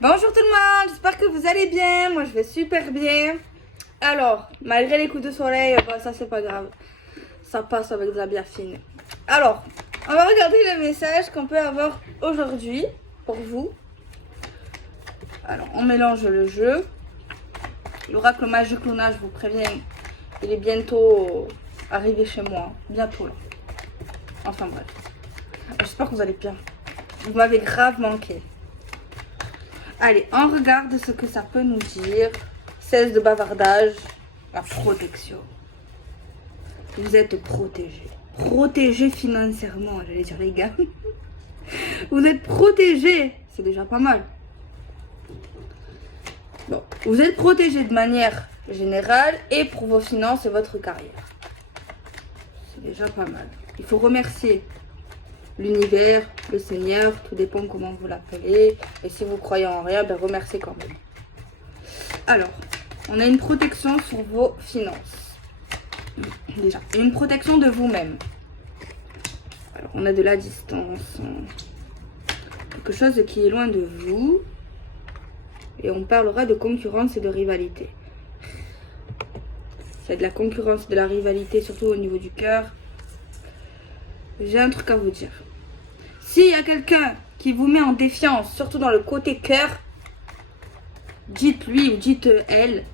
Bonjour tout le monde, j'espère que vous allez bien, moi je vais super bien. Alors, malgré les coups de soleil, ça c'est pas grave, ça passe avec de la bière fine. Alors, on va regarder le message qu'on peut avoir aujourd'hui pour vous. Alors, on mélange le jeu. L'oracle magique Luna, je vous préviens, il est bientôt arrivé chez moi, bientôt là. Enfin bref, j'espère que vous allez bien, vous m'avez grave manqué. Allez, on regarde ce que ça peut nous dire. Cesse de bavardage, la protection. Vous êtes protégé. Protégé financièrement, j'allais dire les gars. Vous êtes protégé, c'est déjà pas mal. Bon, vous êtes protégé de manière générale et pour vos finances et votre carrière. C'est déjà pas mal. Il faut remercier l'univers, le Seigneur, tout dépend comment vous l'appelez. Et si vous croyez en rien, ben remerciez quand même. Alors, on a une protection sur vos finances. Déjà, une protection de vous-même. Alors, on a de la distance. Quelque chose qui est loin de vous. Et on parlera de concurrence et de rivalité. C'est de la concurrence, de la rivalité, surtout au niveau du cœur. J'ai un truc à vous dire. S'il y a quelqu'un qui vous met en défiance, surtout dans le côté cœur, dites-lui ou dites elle.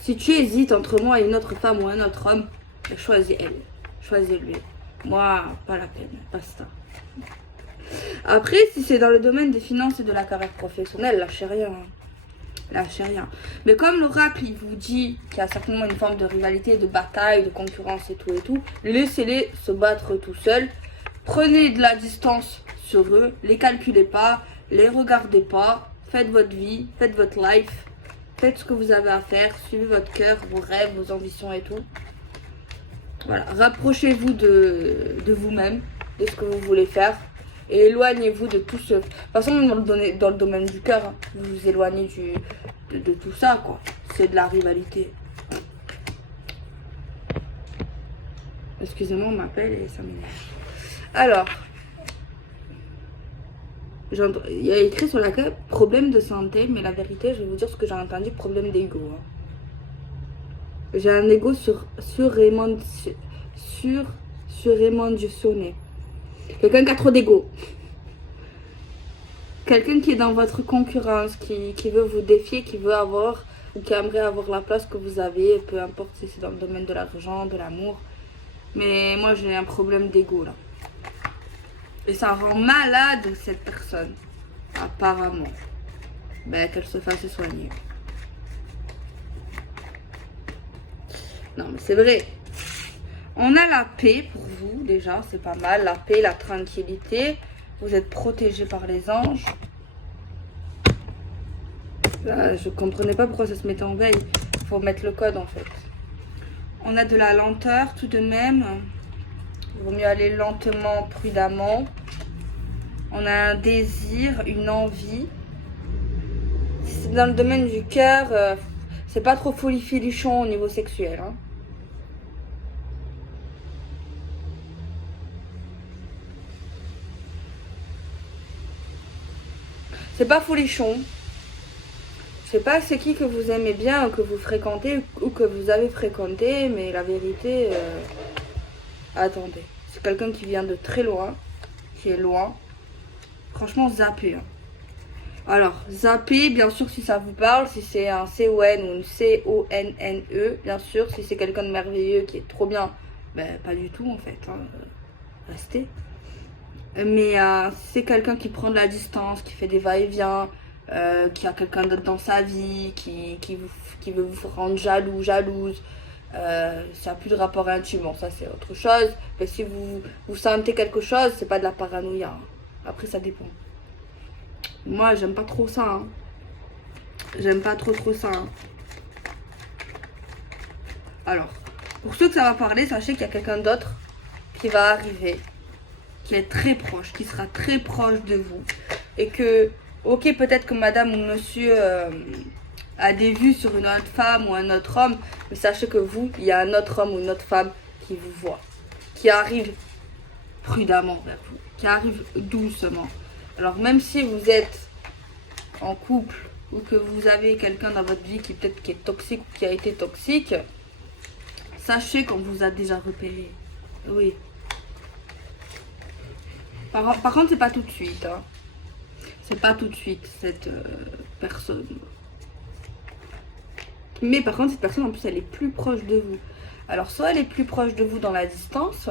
Si tu hésites entre moi et une autre femme ou un autre homme, choisis elle. Choisis lui. Moi, pas la peine. Basta. Après, si c'est dans le domaine des finances et de la carrière professionnelle, lâchez rien. Lâchez rien. Mais comme l'oracle, il vous dit qu'il y a certainement une forme de rivalité, de bataille, de concurrence et tout, laissez-les se battre tout seuls. Prenez de la distance sur eux, les calculez pas, les regardez pas, faites votre vie, faites votre life, faites ce que vous avez à faire, suivez votre cœur, vos rêves, vos ambitions et tout. Voilà, rapprochez-vous de vous-même, de ce que vous voulez faire et éloignez-vous de tout ce... De toute façon, dans le domaine du cœur, hein, vous vous éloignez de tout ça, quoi. C'est de la rivalité. Excusez-moi, on m'appelle et ça m'énerve. Alors, il y a écrit sur la carte problème de santé, mais la vérité, je vais vous dire ce que j'ai entendu, problème d'ego. Hein. J'ai un ego surémotionné. Quelqu'un qui a trop d'ego. Quelqu'un qui est dans votre concurrence, qui veut vous défier, qui veut avoir ou qui aimerait avoir la place que vous avez, peu importe si c'est dans le domaine de l'argent, de l'amour. Mais moi, j'ai un problème d'ego là. Et ça rend malade cette personne. Apparemment. Ben, qu'elle se fasse soigner. Non, mais c'est vrai. On a la paix pour vous, déjà, c'est pas mal. La paix, la tranquillité. Vous êtes protégé par les anges. Là, je comprenais pas pourquoi ça se mettait en veille. Il faut mettre le code, en fait. On a de la lenteur, tout de même. Il vaut mieux aller lentement, prudemment. On a un désir, une envie. Si c'est dans le domaine du cœur, c'est pas trop folie-filichon au niveau sexuel. Hein. C'est pas folichon. Je sais pas c'est qui que vous aimez bien ou que vous fréquentez ou que vous avez fréquenté, mais la vérité, attendez. C'est quelqu'un qui vient de très loin, qui est loin. Franchement, zappez. Hein. Alors, zappez, bien sûr, si ça vous parle, si c'est un C-O-N ou une C-O-N-N-E, bien sûr, si c'est quelqu'un de merveilleux qui est trop bien, ben pas du tout en fait. Hein. Restez. Mais si c'est quelqu'un qui prend de la distance, qui fait des va-et-vient, qui a quelqu'un d'autre dans sa vie, qui veut vous rendre jaloux, jalouse, ça n'a plus de rapport intime, bon ça c'est autre chose. Mais si vous sentez quelque chose, c'est pas de la paranoïa. Hein. Après ça dépend. Moi j'aime pas trop ça. Hein. J'aime pas trop ça. Hein. Alors, pour ceux que ça va parler, sachez qu'il y a quelqu'un d'autre qui va arriver, qui est très proche, qui sera très proche de vous. Et que, ok, peut-être que madame ou monsieur a des vues sur une autre femme ou un autre homme, mais sachez que vous, il y a un autre homme ou une autre femme qui vous voit, qui arrive prudemment vers vous, qui arrive doucement. Alors même si vous êtes en couple ou que vous avez quelqu'un dans votre vie qui peut-être qui est toxique ou qui a été toxique, sachez qu'on vous a déjà repéré. Oui. Par contre, c'est pas tout de suite. Hein. C'est pas tout de suite cette personne. Mais par contre, cette personne en plus, elle est plus proche de vous. Alors, soit elle est plus proche de vous dans la distance.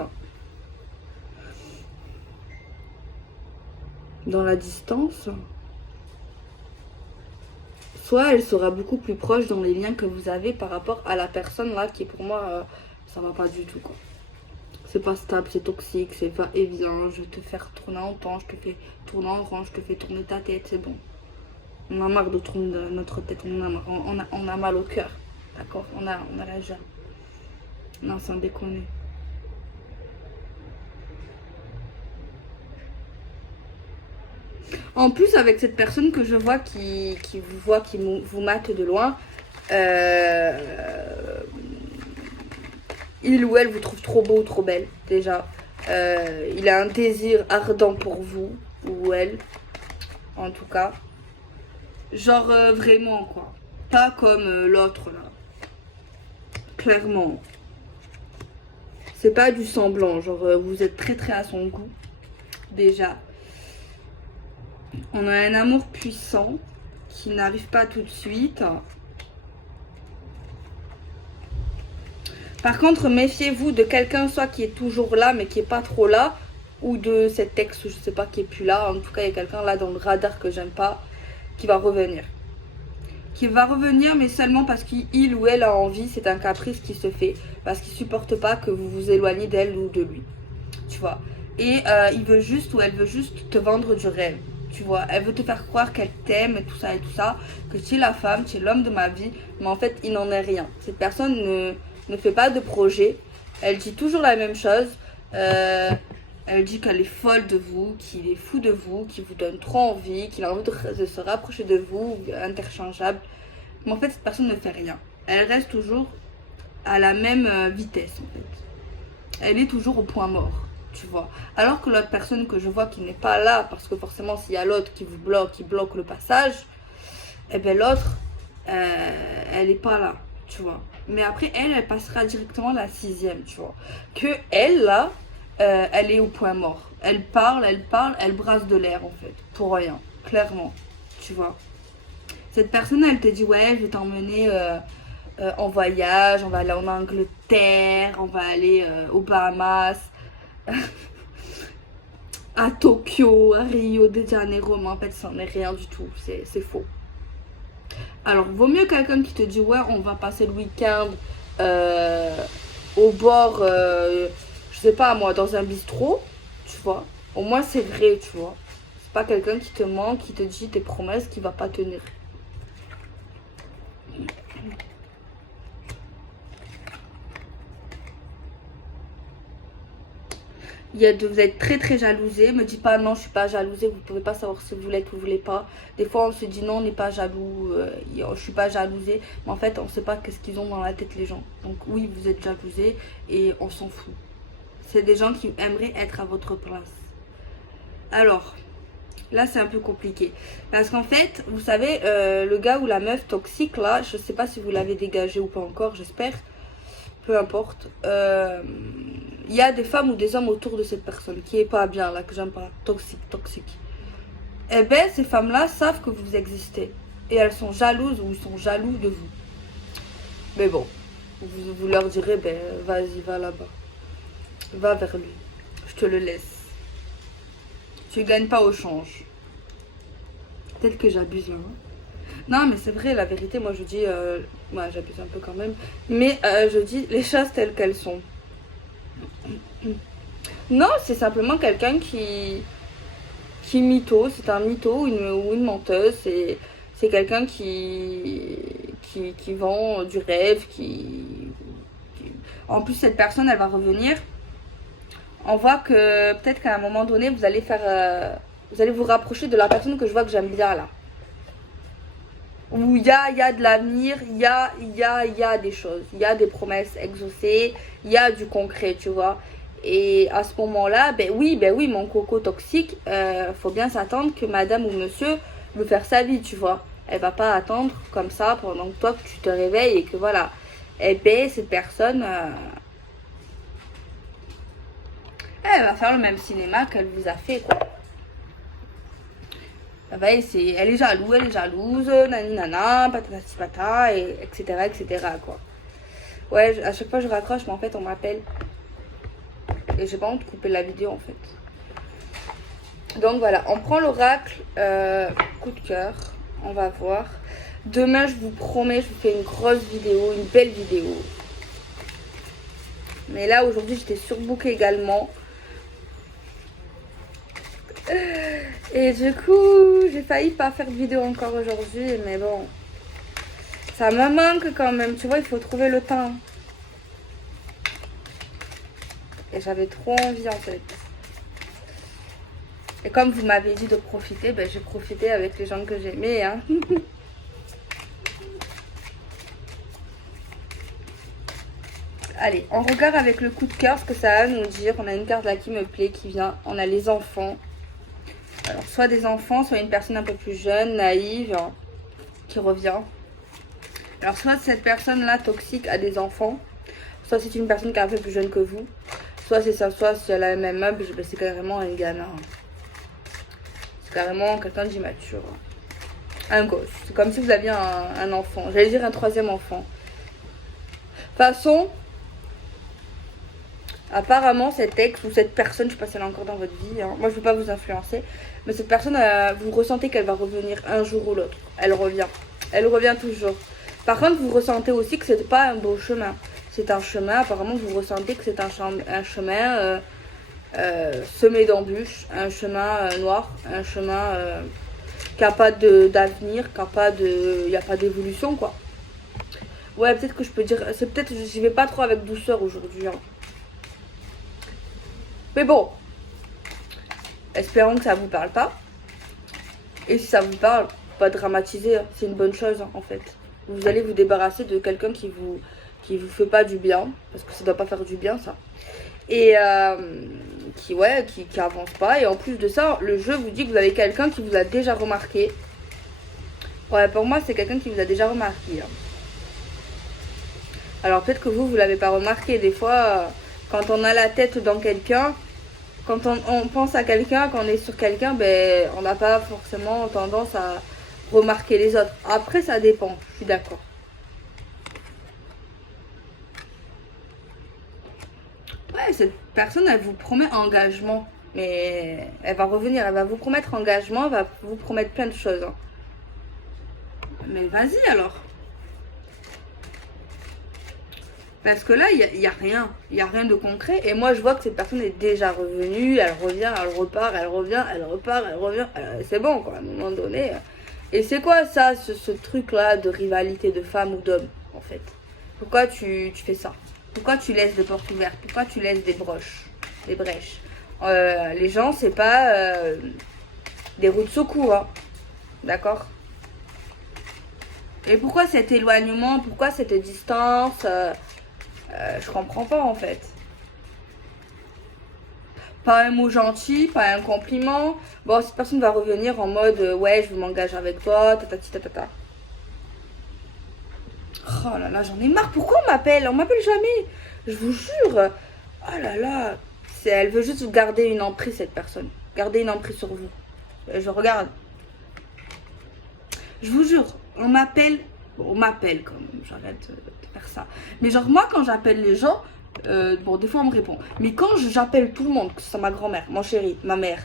Soit elle sera beaucoup plus proche dans les liens que vous avez par rapport à la personne là qui pour moi, ça va pas du tout quoi. C'est pas stable, c'est toxique, c'est va et vient, je te fais tourner en temps, je te fais tourner en rond, je te fais tourner ta tête, c'est bon. On a marre de tourner notre tête, on a mal au cœur, d'accord, on a la gêne. Non, sans déconner. En plus, avec cette personne que je vois qui vous voit, qui vous mate de loin, il ou elle vous trouve trop beau ou trop belle, déjà. Il a un désir ardent pour vous, ou elle, en tout cas. Genre, vraiment, quoi. Pas comme l'autre, là. Clairement. C'est pas du semblant, genre, vous êtes très très à son goût, déjà. On a un amour puissant qui n'arrive pas tout de suite. Par contre, méfiez-vous de quelqu'un soit qui est toujours là mais qui est pas trop là, ou de cet ex, je sais pas, qui est plus là. En tout cas, il y a quelqu'un là dans le radar que j'aime pas qui va revenir. Qui va revenir, mais seulement parce qu'il ou elle a envie. C'est un caprice qui se fait parce qu'il supporte pas que vous vous éloignez d'elle ou de lui. Tu vois. Et il veut juste ou elle veut juste te vendre du rêve. Tu vois, elle veut te faire croire qu'elle t'aime et tout ça, que tu es la femme, tu es l'homme de ma vie, mais en fait, il n'en est rien. Cette personne ne fait pas de projet, elle dit toujours la même chose, elle dit qu'elle est folle de vous, qu'il est fou de vous, qu'il vous donne trop envie, qu'il a envie de se rapprocher de vous, interchangeable. Mais en fait, cette personne ne fait rien. Elle reste toujours à la même vitesse, en fait. Elle est toujours au point mort. Tu vois. Alors que l'autre personne que je vois qui n'est pas là, parce que forcément s'il y a l'autre qui vous bloque, qui bloque le passage, et bien l'autre, elle n'est pas là, tu vois. Mais après, elle passera directement la 6e, tu vois. Que elle, là, elle est au point mort. Elle parle, elle brasse de l'air, en fait. Pour rien, clairement, tu vois. Cette personne, elle te dit, ouais, je vais t'emmener en voyage, on va aller en Angleterre, on va aller aux Bahamas. À Tokyo, à Rio de Janeiro, mais en fait ça n'en est rien du tout, c'est faux. Alors vaut mieux quelqu'un qui te dit ouais on va passer le week-end au bord, je sais pas moi, dans un bistrot, tu vois. Au moins c'est vrai, tu vois. C'est pas quelqu'un qui te ment, qui te dit tes promesses, qui va pas tenir. Vous êtes très très jalousé. Me dis pas non, je suis pas jalousée. Vous pouvez pas savoir si vous l'êtes ou vous l'êtes pas. Des fois, on se dit non, on n'est pas jaloux. Je suis pas jalousée. Mais en fait, on sait pas qu'est-ce qu'ils ont dans la tête les gens. Donc oui, vous êtes jalousé et on s'en fout. C'est des gens qui aimeraient être à votre place. Alors, là, c'est un peu compliqué. Parce qu'en fait, vous savez, le gars ou la meuf toxique, là, je sais pas si vous l'avez dégagé ou pas encore, j'espère. Peu importe. Il y a des femmes ou des hommes autour de cette personne qui est pas bien, là, que j'aime pas, toxique. Eh ben, ces femmes-là savent que vous existez. Et elles sont jalouses ou ils sont jaloux de vous. Mais bon, vous leur direz, ben, vas-y, va là-bas. Va vers lui. Je te le laisse. Tu gagnes pas au change. Peut-être que j'abuse là. Hein. Non, mais c'est vrai, la vérité, moi je dis, ouais, j'abuse un peu quand même. Mais je dis les choses telles qu'elles sont. Non, c'est simplement quelqu'un qui mytho, c'est un mytho ou une menteuse, c'est quelqu'un qui vend du rêve, En plus, cette personne, elle va revenir. On voit que peut-être qu'à un moment donné, vous allez vous rapprocher de la personne que je vois que j'aime bien là. Où il y a de l'avenir, il y a des choses, il y a des promesses exaucées, il y a du concret, tu vois. Et à ce moment-là, ben oui, mon coco toxique, faut bien s'attendre que madame ou monsieur veut faire sa vie, tu vois. Elle va pas attendre comme ça pendant que toi que tu te réveilles et que voilà. Et ben cette personne, elle va faire le même cinéma qu'elle vous a fait, quoi. Elle va essayer, elle est jalouse, nani nana, patata patata, et etc. etc. quoi. Ouais, à chaque fois je raccroche, mais en fait on m'appelle. Et j'ai pas honte de couper la vidéo en fait. Donc voilà, on prend l'oracle, coup de cœur, on va voir. Demain, je vous promets, je vous fais une grosse vidéo, une belle vidéo. Mais là, aujourd'hui, j'étais surbookée également. Et du coup, j'ai failli pas faire de vidéo encore aujourd'hui, mais bon. Ça me manque quand même, tu vois, il faut trouver le temps. Et j'avais trop envie en fait. Et comme vous m'avez dit de profiter, ben j'ai profité avec les gens que j'aimais, hein. Allez, on regarde avec le coup de cœur ce que ça va nous dire. On a une carte là qui me plaît, qui vient. On a les enfants. Alors, soit des enfants, soit une personne un peu plus jeune, naïve, hein, qui revient. Alors, soit cette personne-là, toxique, a des enfants. Soit c'est une personne qui est un peu plus jeune que vous. Soit c'est ça, soit si elle a le même âge, ben c'est carrément un gamin. C'est carrément quelqu'un d'immature. Un gosse. C'est comme si vous aviez un enfant. J'allais dire un troisième enfant. De toute façon, apparemment, cet ex ou cette personne, je sais pas si elle est encore dans votre vie, hein. Moi je veux pas vous influencer, mais cette personne, vous ressentez qu'elle va revenir un jour ou l'autre. Elle revient. Elle revient toujours. Par contre, vous ressentez aussi que c'est pas un beau chemin. C'est un chemin, apparemment, vous ressentez que c'est un chemin semé d'embûches, un chemin noir, un chemin qui n'a pas d'avenir, il n'y a pas d'évolution, quoi. Ouais, peut-être que je peux dire, c'est peut-être, j'y vais pas trop avec douceur aujourd'hui, hein. Mais bon, espérons que ça vous parle pas. Et si ça vous parle, pas dramatiser, c'est une bonne chose, hein, en fait. Vous allez vous débarrasser de quelqu'un qui vous fait pas du bien, parce que ça doit pas faire du bien, ça. Et qui avance pas. Et en plus de ça, le jeu vous dit que vous avez quelqu'un qui vous a déjà remarqué. Ouais, pour moi, c'est quelqu'un qui vous a déjà remarqué, hein. Alors peut-être que vous l'avez pas remarqué. Des fois, quand on a la tête dans quelqu'un, quand on pense à quelqu'un, quand on est sur quelqu'un, ben on n'a pas forcément tendance à remarquer les autres. Après, ça dépend, je suis d'accord. Ouais, cette personne, elle vous promet engagement. Mais elle va revenir, elle va vous promettre engagement, elle va vous promettre plein de choses, hein. Mais vas-y alors. Parce que là, il y a rien. Il n'y a rien de concret. Et moi, je vois que cette personne est déjà revenue. Elle revient, elle repart, elle revient, elle repart, elle revient. C'est bon, quoi, à un moment donné. Et c'est quoi ça, ce truc-là de rivalité de femmes ou d'hommes, en fait? Pourquoi tu fais ça? Pourquoi tu laisses des portes ouvertes? Pourquoi tu laisses des brèches? Les gens, c'est pas des roues de secours, hein. D'accord? Et pourquoi cet éloignement? Pourquoi cette distance? Je comprends pas en fait. Pas un mot gentil, pas un compliment. Bon, cette personne va revenir en mode ouais, je m'engage avec toi, tatati tatata. Oh là là, j'en ai marre. Pourquoi on m'appelle? On m'appelle jamais. Je vous jure. Oh là là. Elle veut juste garder une emprise, cette personne. Garder une emprise sur vous. Je regarde. Je vous jure, on m'appelle. Bon, on m'appelle quand même. J'arrête de faire ça. Mais genre, moi, quand j'appelle les gens, bon, des fois, on me répond. Mais quand j'appelle tout le monde, que ce soit ma grand-mère, mon chéri, ma mère,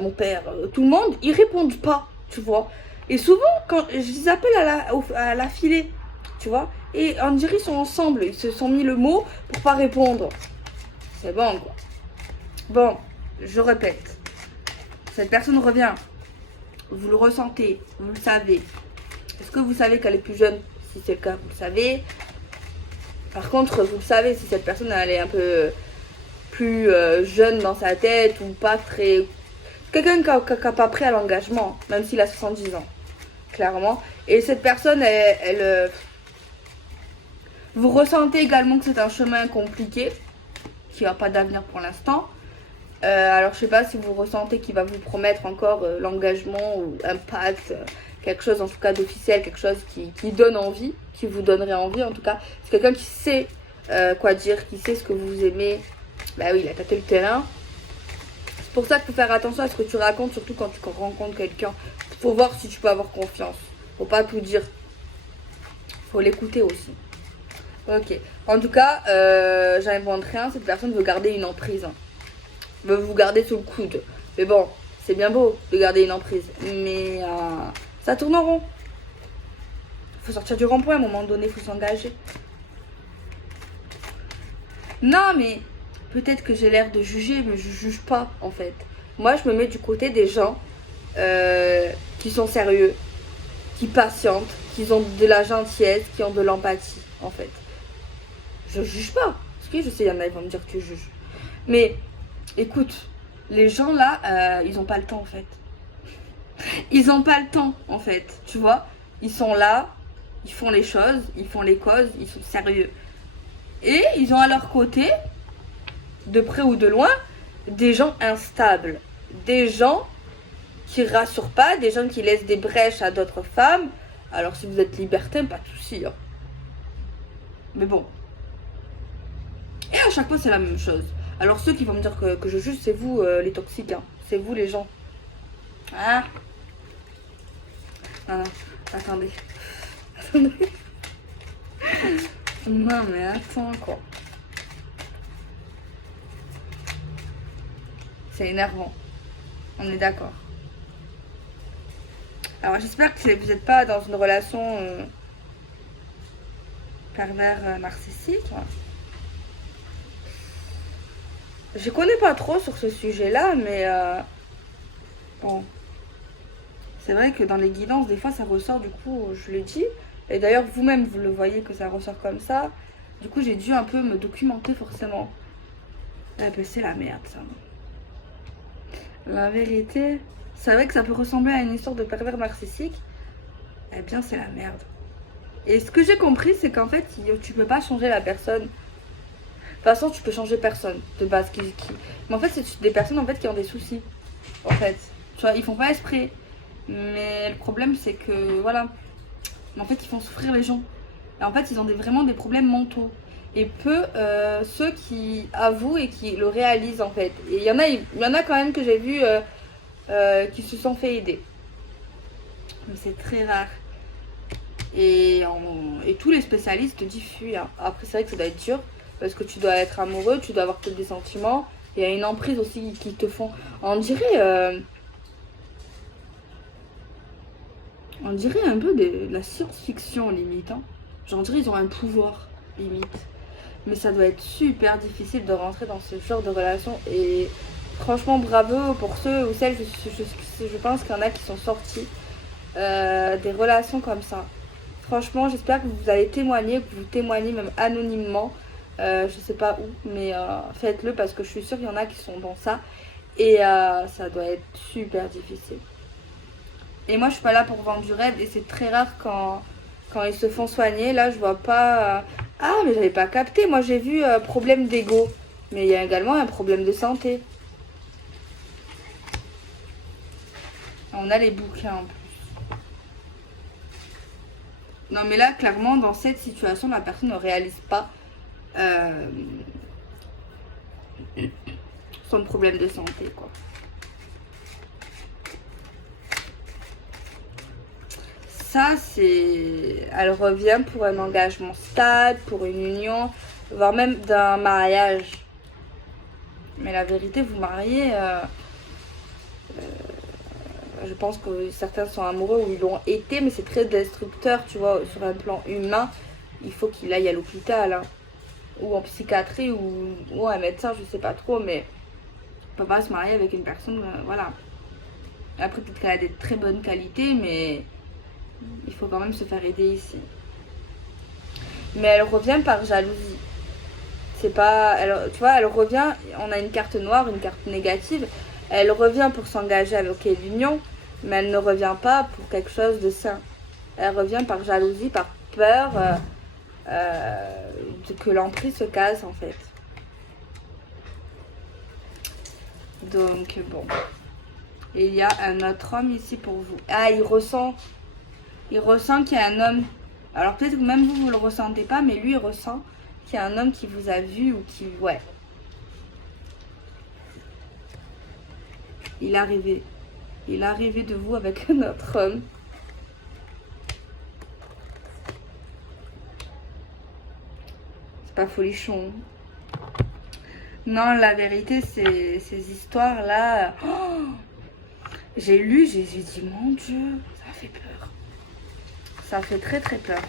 mon père, tout le monde, ils répondent pas, tu vois. Et souvent, quand je les appelle à la filée, tu vois, et on dirait qu'ils sont ensemble, ils se sont mis le mot pour pas répondre. C'est bon, quoi. Bon, je répète. Cette personne revient. Vous le ressentez, vous le savez. Est-ce que vous savez qu'elle est plus jeune? Si c'est le cas, vous le savez. Par contre, vous le savez si cette personne elle est un peu plus jeune dans sa tête ou pas très... Quelqu'un qui n'a pas pris à l'engagement, même s'il a 70 ans, clairement. Et cette personne, vous ressentez également que c'est un chemin compliqué, qui n'a pas d'avenir pour l'instant. Alors je sais pas si vous ressentez qu'il va vous promettre encore l'engagement ou un pacte, quelque chose en tout cas d'officiel, quelque chose qui donne envie, qui vous donnerait envie en tout cas. C'est quelqu'un qui sait quoi dire, qui sait ce que vous aimez. Bah oui, il a tâté le terrain. C'est pour ça qu'il faut faire attention à ce que tu racontes, surtout quand tu rencontres quelqu'un. Faut voir si tu peux avoir confiance. Faut pas tout dire. Faut l'écouter aussi. Ok. En tout cas, j'invente rien. Cette personne veut garder une emprise. Veut vous garder sous le coude. Mais bon, c'est bien beau de garder une emprise. Mais ça tourne en rond. Faut sortir du rond-point à un moment donné. Faut s'engager. Non, mais peut-être que j'ai l'air de juger, mais je juge pas en fait. Moi, je me mets du côté des gens qui sont sérieux, qui patientent, qui ont de la gentillesse, qui ont de l'empathie en fait. Je juge pas. Parce que je sais, il y en a, ils vont me dire que tu juges. Mais écoute, les gens là, ils ont pas le temps en fait. Ils ont pas le temps en fait, tu vois. Ils sont là, ils font les choses, ils font les causes, ils sont sérieux. Et ils ont à leur côté, de près ou de loin, des gens instables. Des gens qui rassurent pas, des gens qui laissent des brèches à d'autres femmes. Alors si vous êtes libertin, pas de souci. Hein. Mais bon. Et à chaque fois, c'est la même chose. Alors ceux qui vont me dire que je juge, c'est vous les toxiques. Hein. C'est vous les gens. Ah. Non, non. Attendez. Attendez. Non mais attends quoi. C'est énervant. On est d'accord. Alors j'espère que vous n'êtes pas dans une relation pervers narcissique. Je connais pas trop sur ce sujet-là, mais bon. C'est vrai que dans les guidances, des fois ça ressort, du coup je le dis. Et d'ailleurs vous-même vous le voyez que ça ressort comme ça. Du coup j'ai dû un peu me documenter forcément. Eh ben c'est la merde ça. La vérité, c'est vrai que ça peut ressembler à une histoire de pervers narcissique. Eh bien c'est la merde. Et ce que j'ai compris c'est qu'en fait tu peux pas changer la personne. De toute façon tu peux changer personne de base. Mais en fait c'est des personnes en fait qui ont des soucis. En fait. Tu vois, ils font pas esprit. Mais le problème c'est que voilà. En fait ils font souffrir les gens. Et en fait ils ont vraiment des problèmes mentaux. Et peu ceux qui avouent et qui le réalisent en fait. Et il y en a quand même que j'ai vu qui se sont fait aider. Mais c'est très rare. Et tous les spécialistes te disent fuis. Hein. Après c'est vrai que ça doit être dur. Parce que tu dois être amoureux, tu dois avoir peut-être des sentiments. Il y a une emprise aussi qui te font. On dirait un peu de la science-fiction limite. Hein. Genre on dirait ils ont un pouvoir limite. Mais ça doit être super difficile de rentrer dans ce genre de relation. Et franchement, bravo pour ceux ou celles, je pense qu'il y en a qui sont sortis des relations comme ça. Franchement, j'espère que vous allez témoigner, que vous témoignez même anonymement. Je sais pas où, mais faites-le parce que je suis sûre qu'il y en a qui sont dans ça. Et ça doit être super difficile. Et moi, je suis pas là pour vendre du rêve. Et c'est très rare quand ils se font soigner. Là, je vois pas... Ah, mais j'avais pas capté. Moi, j'ai vu problème d'ego. Mais il y a également un problème de santé. On a les bouquins en plus. Non, mais là, clairement, dans cette situation, la personne ne réalise pas son problème de santé, quoi. Ça, c'est... Elle revient pour un engagement stable, pour une union, voire même d'un mariage. Mais la vérité, vous mariez... je pense que certains sont amoureux ou ils l'ont été, mais c'est très destructeur, tu vois, sur un plan humain. Il faut qu'il aille à l'hôpital, hein, ou en psychiatrie, ou un médecin, je sais pas trop, mais on peut pas se marier avec une personne, voilà. Après, peut-être qu'elle a des très bonnes qualités, mais il faut quand même se faire aider ici. Mais elle revient par jalousie. C'est pas... tu vois, elle revient, on a une carte noire, une carte négative. Elle revient pour s'engager avec l'union, mais elle ne revient pas pour quelque chose de sain. Elle revient par jalousie, par peur que l'emprise se casse en fait. Donc bon. Et il y a un autre homme ici pour vous. Ah, il ressent qu'il y a un homme. Alors peut-être que même vous, vous le ressentez pas, mais lui, il ressent qu'il y a un homme qui vous a vu ou qui... Ouais. Il a rêvé. Il a rêvé de vous avec un autre homme. C'est pas folichon. Non, la vérité, ces histoires-là... Oh, j'ai lu, j'ai dit, mon Dieu, ça fait peur. Ça fait très très peur.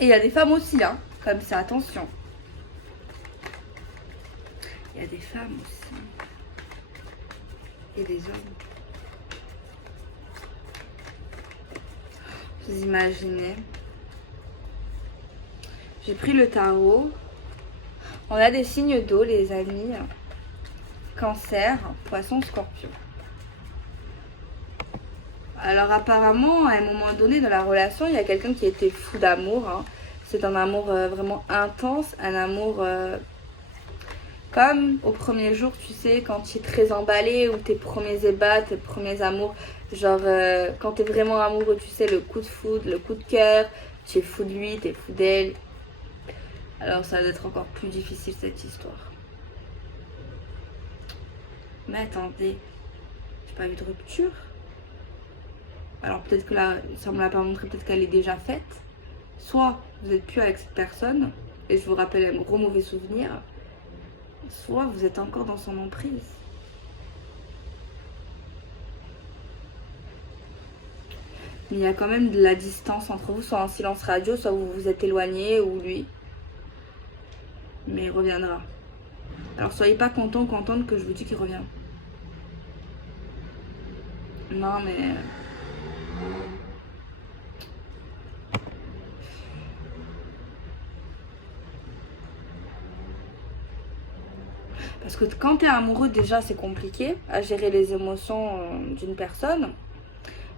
Et il y a des femmes aussi, hein, comme ça, attention. Il y a des femmes aussi. Et des hommes. Vous imaginez. J'ai pris le tarot. On a des signes d'eau, les amis. Cancer, poisson, scorpion. Alors apparemment, à un moment donné dans la relation, il y a quelqu'un qui était fou d'amour. Hein. C'est un amour vraiment intense, un amour comme au premier jour, tu sais, quand tu es très emballé, ou tes premiers ébats, tes premiers amours. Genre quand tu es vraiment amoureux, tu sais, le coup de foudre, le coup de cœur, tu es fou de lui, tu es fou d'elle. Alors ça va être encore plus difficile cette histoire. Mais attendez, j'ai pas vu de rupture. Alors peut-être que là, ça me l'a pas montré, peut-être qu'elle est déjà faite. Soit vous n'êtes plus avec cette personne, et je vous rappelle un gros mauvais souvenir. Soit vous êtes encore dans son emprise. Mais il y a quand même de la distance entre vous, soit en silence radio, soit vous vous êtes éloigné, ou lui. Mais il reviendra. Alors soyez pas content ou contente que je vous dis qu'il revient. Non mais... Parce que quand tu es amoureux, déjà, c'est compliqué à gérer les émotions d'une personne.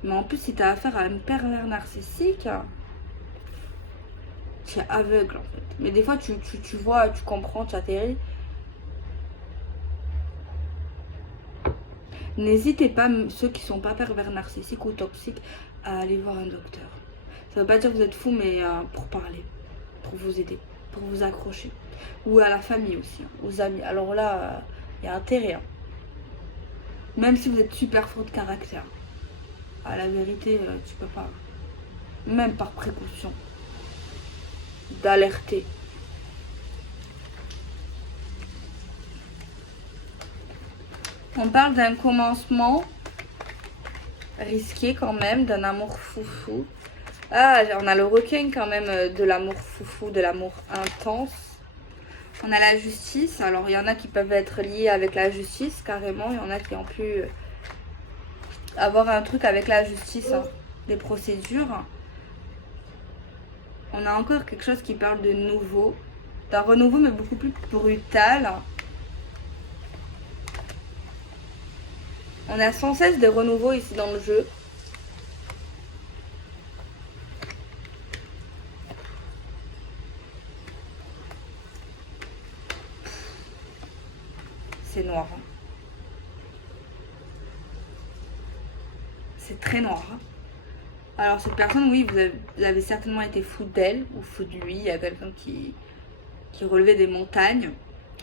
Mais en plus, si tu as affaire à un pervers narcissique, tu es aveugle, en fait. Mais des fois, tu vois, tu comprends, tu atterris. N'hésitez pas, ceux qui sont pas pervers narcissiques ou toxiques, à aller voir un docteur. Ça veut pas dire que vous êtes fou, mais pour parler, pour vous aider, pour vous accrocher. Ou à la famille aussi, hein, aux amis. Alors là, il y a intérêt. Hein. Même si vous êtes super fort de caractère. À la vérité, tu peux pas. Même par précaution. D'alerter. On parle d'un commencement risqué quand même, d'un amour foufou. Ah, on a le requin quand même de l'amour foufou, de l'amour intense. On a la justice. Alors, il y en a qui peuvent être liés avec la justice, carrément. Il y en a qui ont pu avoir un truc avec la justice, hein, des procédures. On a encore quelque chose qui parle de nouveau. D'un renouveau, mais beaucoup plus brutal. On a sans cesse des renouveaux ici dans le jeu. C'est noir. Hein. C'est très noir. Hein. Alors cette personne, oui, vous avez certainement été fou d'elle ou fou de lui. Il y a quelqu'un qui relevait des montagnes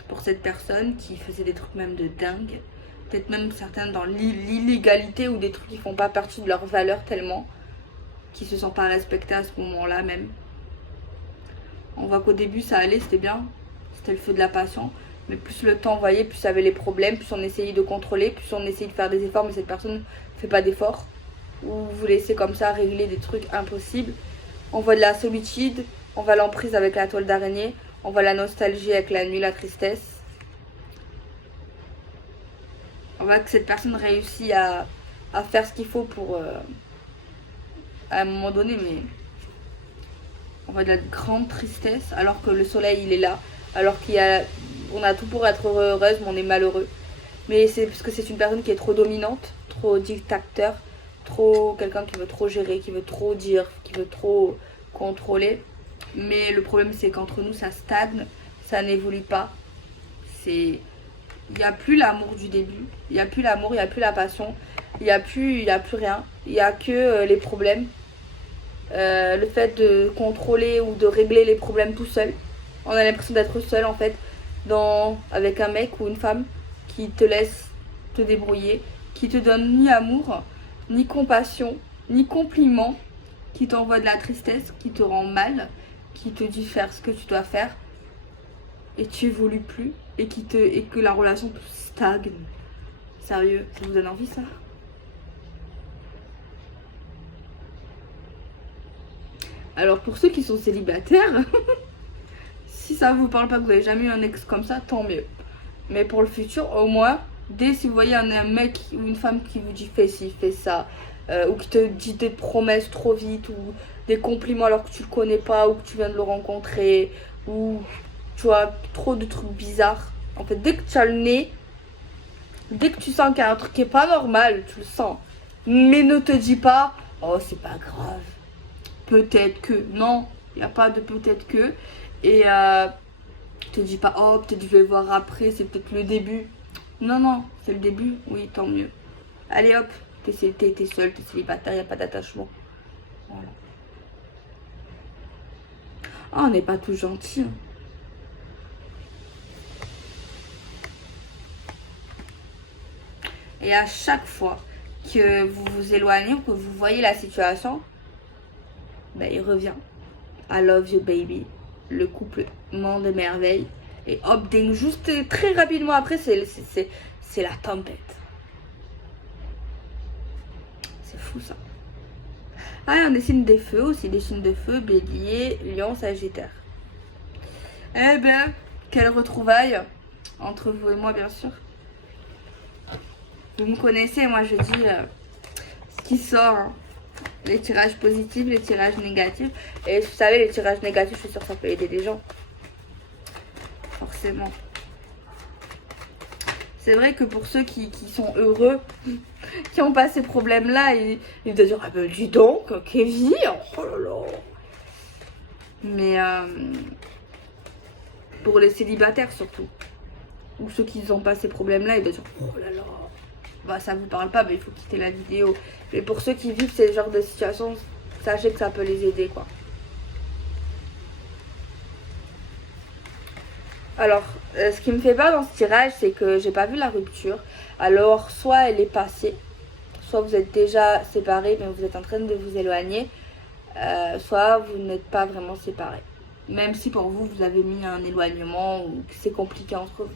pour cette personne, qui faisait des trucs même de dingue. Peut-être même certains dans l'illégalité ou des trucs qui font pas partie de leurs valeurs tellement, qui se sont pas respectés à ce moment-là même. On voit qu'au début ça allait, c'était bien, c'était le feu de la passion. Mais plus le temps voyait, plus ça avait les problèmes, plus on essayait de contrôler, plus on essayait de faire des efforts, mais cette personne ne fait pas d'efforts. Ou vous laissez comme ça régler des trucs impossibles. On voit de la solitude, on voit l'emprise avec la toile d'araignée, on voit la nostalgie avec la nuit, la tristesse. On voit que cette personne réussit à faire ce qu'il faut pour à un moment donné, mais on voit de la grande tristesse alors que le soleil il est là, alors on a tout pour être heureuse, mais on est malheureux. Mais c'est parce que c'est une personne qui est trop dominante, trop dictateur, trop quelqu'un qui veut trop gérer, qui veut trop dire, qui veut trop contrôler. Mais le problème c'est qu'entre nous ça stagne, ça n'évolue pas. C'est Il n'y a plus l'amour du début. Il n'y a plus l'amour, il n'y a plus la passion. Il y a plus rien. Il n'y a que les problèmes. Le fait de contrôler ou de régler les problèmes tout seul. On a l'impression d'être seul en fait avec un mec ou une femme qui te laisse te débrouiller, qui te donne ni amour, ni compassion, ni compliment, qui t'envoie de la tristesse, qui te rend mal, qui te dit faire ce que tu dois faire et tu évolues plus et que la relation stagne. Sérieux, ça vous donne envie ça? Alors pour ceux qui sont célibataires, si ça vous parle pas, que vous avez jamais eu un ex comme ça, tant mieux. Mais pour le futur, au moins, dès si vous voyez un mec ou une femme qui vous dit fais ci, fais ça, ou qui te dit des promesses trop vite, ou des compliments alors que tu le connais pas, ou que tu viens de le rencontrer, ou tu vois, trop de trucs bizarres. En fait, dès que tu as le nez, dès que tu sens qu'il y a un truc qui est pas normal, tu le sens. Mais ne te dis pas, oh c'est pas grave, peut-être que. Non, il n'y a pas de peut-être que. Et te dis pas, oh peut-être je vais voir après, c'est peut-être le début. Non, non, c'est le début, oui, tant mieux. Allez hop, t'es seul, t'es célibataire, il n'y a pas d'attachement. Voilà. Oh, on n'est pas tous gentils. Et à chaque fois que vous vous éloignez ou que vous voyez la situation, ben, il revient. I love you baby. Le couple monde de merveille. Et hop, ding, juste très rapidement après, c'est la tempête. C'est fou ça. Ah, on a des signes de feu aussi, des signes de feu, bélier, lion, sagittaire. Eh ben, quelle retrouvaille entre vous et moi, bien sûr. Vous me connaissez, moi je dis ce qui sort. Hein. Les tirages positifs, les tirages négatifs. Et vous savez, les tirages négatifs, je suis sûre que ça peut aider des gens. Forcément. C'est vrai que pour ceux qui sont heureux, qui n'ont pas ces problèmes-là, ils doivent dire, ah ben dis donc, Kevin, oh là là. Mais pour les célibataires surtout, ou ceux qui n'ont pas ces problèmes-là, ils doivent dire, oh là là. Bah ça vous parle pas, mais il faut quitter la vidéo. Mais pour ceux qui vivent ces genres de situations, sachez que ça peut les aider quoi. Alors, ce qui me fait peur dans ce tirage, c'est que j'ai pas vu la rupture. Alors, soit elle est passée, soit vous êtes déjà séparés, mais vous êtes en train de vous éloigner, soit vous n'êtes pas vraiment séparés. Même si pour vous, vous avez mis un éloignement ou que c'est compliqué entre vous.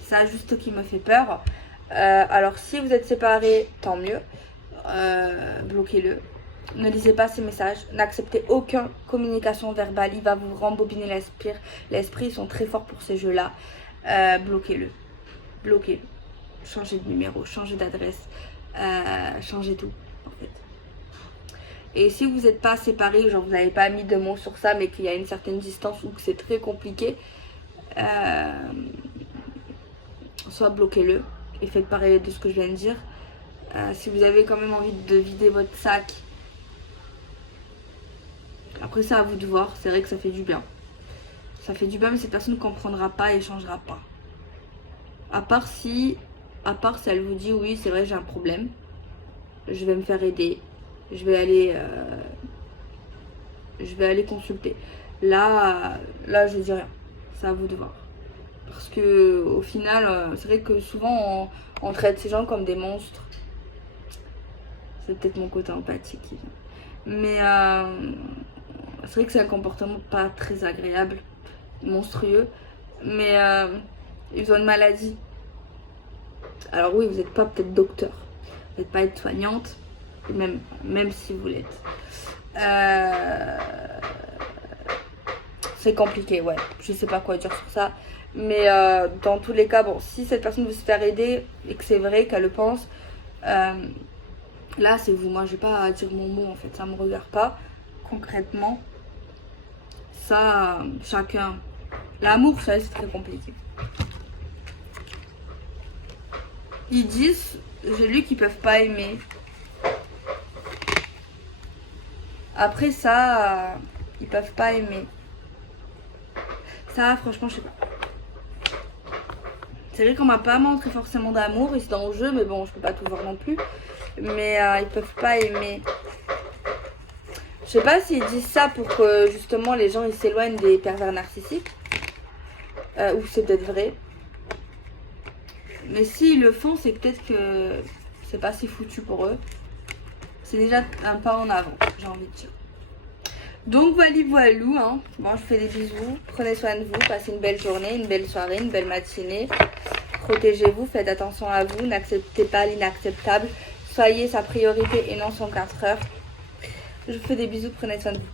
C'est ça juste qui me fait peur. Alors si vous êtes séparés, tant mieux. Bloquez-le. Ne lisez pas ces messages. N'acceptez aucune communication verbale. Il va vous rembobiner l'esprit. L'esprit, ils sont très forts pour ces jeux-là. Bloquez-le. Bloquez-le. Changez de numéro, changez d'adresse. Changez tout, en fait. Et si vous n'êtes pas séparés, genre vous n'avez pas mis de mots sur ça, mais qu'il y a une certaine distance ou que c'est très compliqué, soit bloquez-le. Et faites pareil de ce que je viens de dire. Si vous avez quand même envie de vider votre sac, après c'est à vous de voir. C'est vrai que ça fait du bien. Ça fait du bien, mais cette personne ne comprendra pas et ne changera pas. À part si elle vous dit oui, c'est vrai, j'ai un problème, je vais me faire aider, je vais aller consulter. Là je dis rien. C'est à vous de voir. Parce que au final, c'est vrai que souvent on traite ces gens comme des monstres. C'est peut-être mon côté empathique qui vient. Mais c'est vrai que c'est un comportement pas très agréable, monstrueux. Mais ils ont une maladie. Alors oui, vous n'êtes pas peut-être docteur, vous n'êtes pas aide-soignante, même si vous l'êtes. C'est compliqué, ouais. Je sais pas quoi dire sur ça. Mais dans tous les cas, bon, si cette personne veut se faire aider et que c'est vrai qu'elle le pense, là c'est vous. Moi je vais pas dire mon mot en fait, ça me regarde pas. Concrètement, ça, chacun. L'amour, ça c'est très compliqué. Ils disent, j'ai lu qu'ils peuvent pas aimer. Après ça, ils peuvent pas aimer. Ça, franchement, je sais pas. C'est vrai qu'on m'a pas montré forcément d'amour, ils sont dans le jeu, mais bon, je peux pas tout voir non plus. Mais ils peuvent pas aimer. Je sais pas s'ils disent ça pour que justement les gens ils s'éloignent des pervers narcissiques. Ou c'est peut-être vrai. Mais s'ils le font, c'est peut-être que c'est pas si foutu pour eux. C'est déjà un pas en avant, j'ai envie de dire. Donc voilou, hein. Bon, je vous fais des bisous. Prenez soin de vous, passez une belle journée, une belle soirée, une belle matinée. Protégez-vous, faites attention à vous, n'acceptez pas l'inacceptable. Soyez sa priorité et non son 4 heures. Je vous fais des bisous, prenez soin de vous.